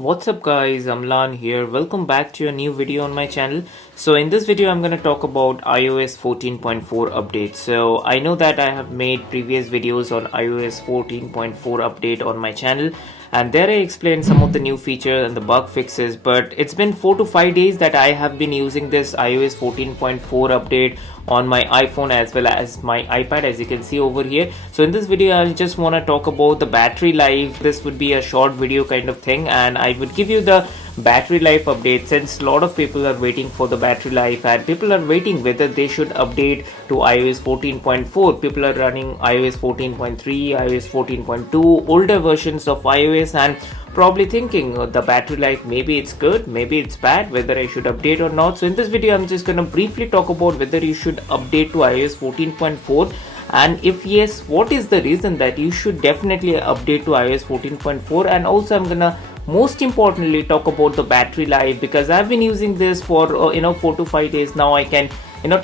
What's up guys, Amlan here. Welcome back to a new video on my channel. So in this video I'm going to talk about iOS 14.4 update. So I know that I have made previous videos on iOS 14.4 update on my channel, and there I explained some of the new features and the bug fixes, but it's been 4 to 5 days that I have been using this iOS 14.4 update on my iPhone as well as my iPad, as you can see over here. So in this video I just want to talk about the battery life. This would be a short video kind of thing, and I would give you the battery life update, since a lot of people are waiting for the battery life and people are waiting whether they should update to iOS 14.4. people are running iOS 14.3, iOS 14.2, older versions of iOS, and probably thinking the battery life, maybe it's good, maybe it's bad, whether I should update or not. So in this video I'm just gonna briefly talk about whether you should update to iOS 14.4, and if yes, what is the reason that you should definitely update to iOS 14.4. And also I'm gonna most importantly talk about the battery life, because I've been using this for 4 to 5 days now. I can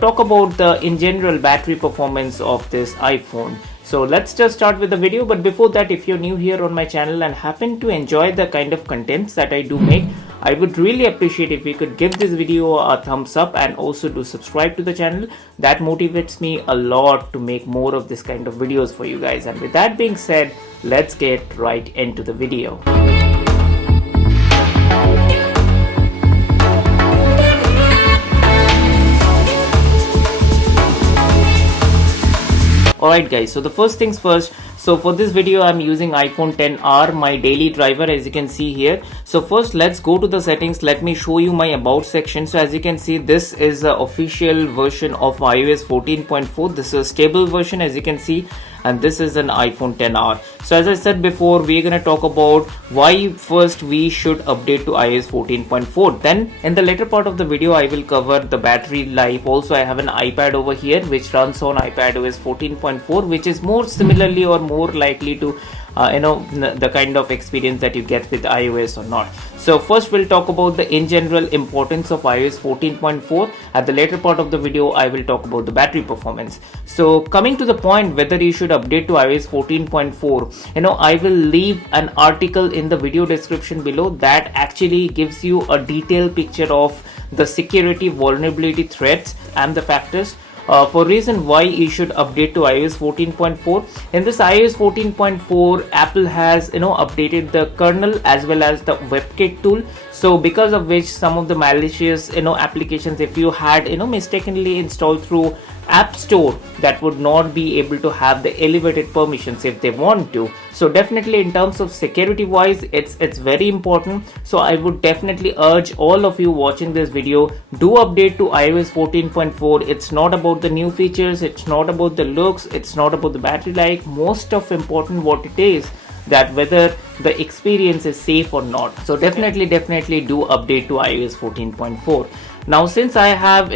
talk about the in general battery performance of this iPhone. So let's just start with the video. But before that, if you're new here on my channel and happen to enjoy the kind of contents that I do make, I would really appreciate if you could give this video a thumbs up and also do subscribe to the channel. That motivates me a lot to make more of this kind of videos for you guys. And with that being said, let's get right into the video. Alright guys, so the first things first. So for this video I'm using iPhone XR, my daily driver, as you can see here. So first let's go to the settings. Let me show you my about section. So as you can see, this is the official version of iOS 14.4. this is a stable version, as you can see, and this is an iPhone XR. So as I said before, we're going to talk about why first we should update to iOS 14.4. Then in the later part of the video I will cover the battery life. Also I have an iPad over here which runs on iPadOS 14.4, which is more similarly or more likely to the kind of experience that you get with iOS or not. So first we'll talk about the in general importance of iOS 14.4. At the later part of the video I will talk about the battery performance. So coming to the point whether you should update to iOS 14.4, I will leave an article in the video description below that actually gives you a detailed picture of the security vulnerability threats and the factors for reason why you should update to iOS 14.4. In this iOS 14.4, Apple has updated the kernel as well as the WebKit tool. So because of which some of the malicious applications, if you had mistakenly installed through App Store, that would not be able to have the elevated permissions if they want to. So definitely in terms of security wise, it's very important. So I would definitely urge all of you watching this video, do update to iOS 14.4. it's not about the new features, it's not about the looks, it's not about the battery life. Most of important what it is that whether the experience is safe or not. So definitely do update to iOS 14.4. Now since I have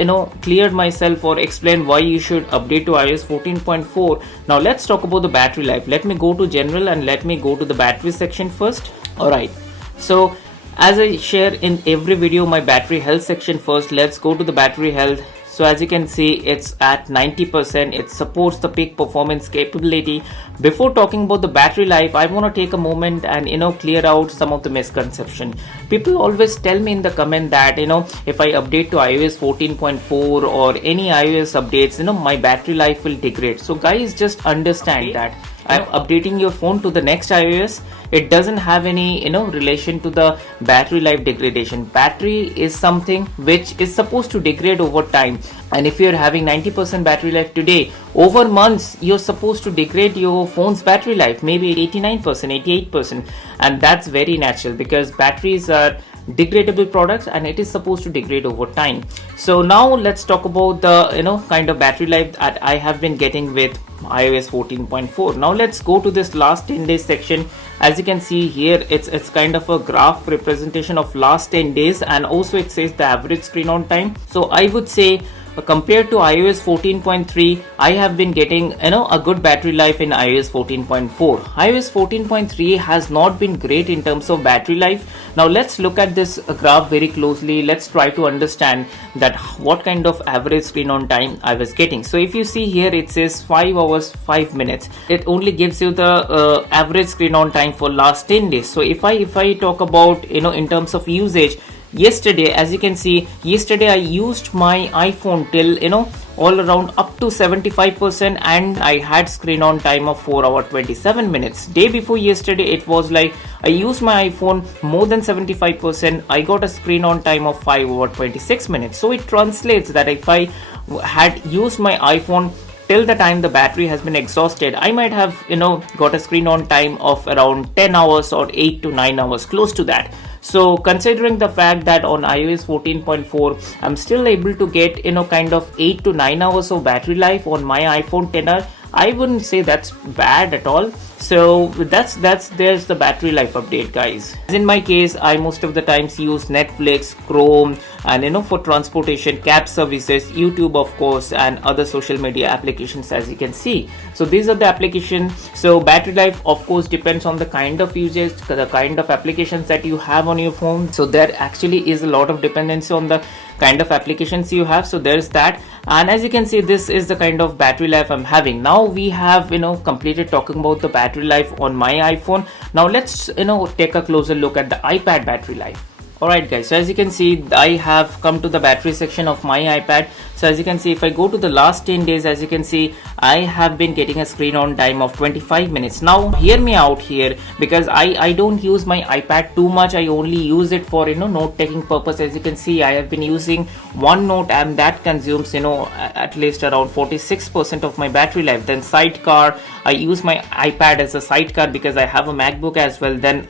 cleared myself or explained why you should update to iOS 14.4, now let's talk about the battery life. Let me go to general and let me go to the battery section first. Alright, so as I share in every video my battery health section first, let's go to the battery health. So as you can see, it's at 90%. It supports the peak performance capability. Before talking about the battery life, I want to take a moment and clear out some of the misconception. People always tell me in the comment that if I update to iOS 14.4 or any iOS updates, my battery life will degrade. So guys, just understand that I'm updating your phone to the next iOS. It doesn't have any relation to the battery life degradation. Battery is something which is supposed to degrade over time, and if you're having 90% battery life today, over months you're supposed to degrade your phone's battery life, maybe 89%, 88%, and that's very natural because batteries are degradable products and it is supposed to degrade over time. So now let's talk about the kind of battery life that I have been getting with iOS 14.4. Now let's go to this last 10 days section. As you can see here, it's kind of a graph representation of last 10 days, and also it says the average screen on time. So I would say compared to iOS 14.3, I have been getting a good battery life in iOS 14.4. iOS 14.3 has not been great in terms of battery life. Now let's look at this graph very closely. Let's try to understand that what kind of average screen on time I was getting. So if you see here, it says 5 hours 5 minutes. It only gives you the average screen on time for last 10 days. So if I talk about in terms of usage, yesterday, as you can see, yesterday I used my iPhone till all around up to 75%, and I had screen on time of 4 hours 27 minutes. Day before yesterday, it was like I used my iPhone more than 75%. I got a screen on time of 5 hours 26 minutes. So it translates that if I had used my iPhone till the time the battery has been exhausted, I might have got a screen on time of around 10 hours or 8 to 9 hours, close to that. So considering the fact that on iOS 14.4 I'm still able to get kind of 8 to 9 hours of battery life on my iPhone 10R, I wouldn't say that's bad at all. So there's the battery life update, guys. As in my case, I most of the times use Netflix, Chrome, and for transportation, cab services, YouTube of course, and other social media applications, as you can see. So these are the applications. So battery life of course depends on the kind of usage, the kind of applications that you have on your phone. So there actually is a lot of dependency on the kind of applications you have. So there's that. And as you can see, this is the kind of battery life I'm having. Now we have completed talking about the battery life on my iPhone. Now let's take a closer look at the iPad battery life. Alright guys, so as you can see, I have come to the battery section of my iPad. So as you can see, if I go to the last 10 days, as you can see, I have been getting a screen on time of 25 minutes. Now hear me out here, because I don't use my iPad too much. I only use it for note taking purpose. As you can see, I have been using OneNote, and that consumes at least around 46% of my battery life. Then Sidecar, I use my iPad as a sidecar because I have a MacBook as well. Then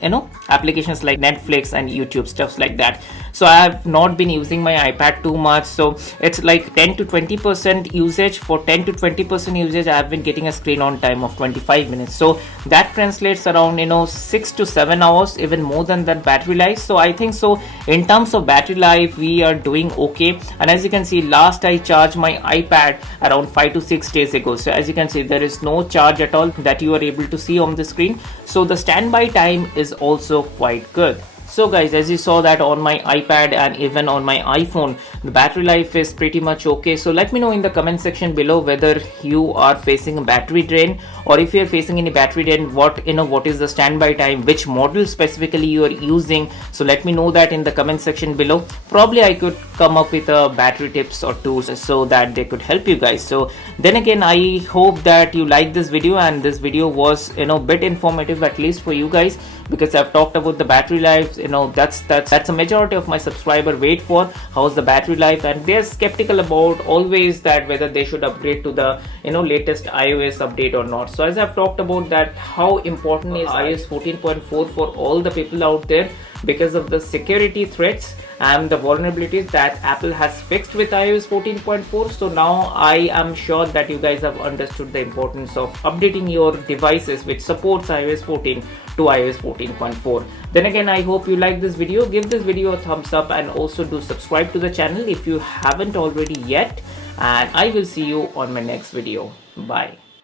applications like Netflix and YouTube, stuff like that. So I have not been using my iPad too much. So it's like 10 to 20% usage. For 10 to 20% usage, I have been getting a screen on time of 25 minutes. So that translates around 6 to 7 hours, even more than that battery life. So I think so in terms of battery life, we are doing okay. And as you can see, last I charged my iPad around 5 to 6 days ago. So as you can see, there is no charge at all that you are able to see on the screen. So the standby time is also quite good. So guys, as you saw that on my iPad and even on my iPhone, the battery life is pretty much okay. So let me know in the comment section below whether you are facing a battery drain, or if you are facing any battery drain, what is the standby time, which model specifically you are using. So let me know that in the comment section below. Probably I could come up with a battery tips or two so that they could help you guys. So then again, I hope that you like this video, and this video was bit informative, at least for you guys, because I've talked about the battery life. That's a majority of my subscriber wait for, how's the battery life, and they're skeptical about always that whether they should upgrade to the latest iOS update or not. So as I've talked about that, how important is iOS 14.4 for all the people out there, because of the security threats and the vulnerabilities that Apple has fixed with iOS 14.4. So now I am sure that you guys have understood the importance of updating your devices which supports iOS 14 to iOS 14.4. Then again, I hope you like this video. Give this video a thumbs up, and also do subscribe to the channel if you haven't already yet. And I will see you on my next video. Bye.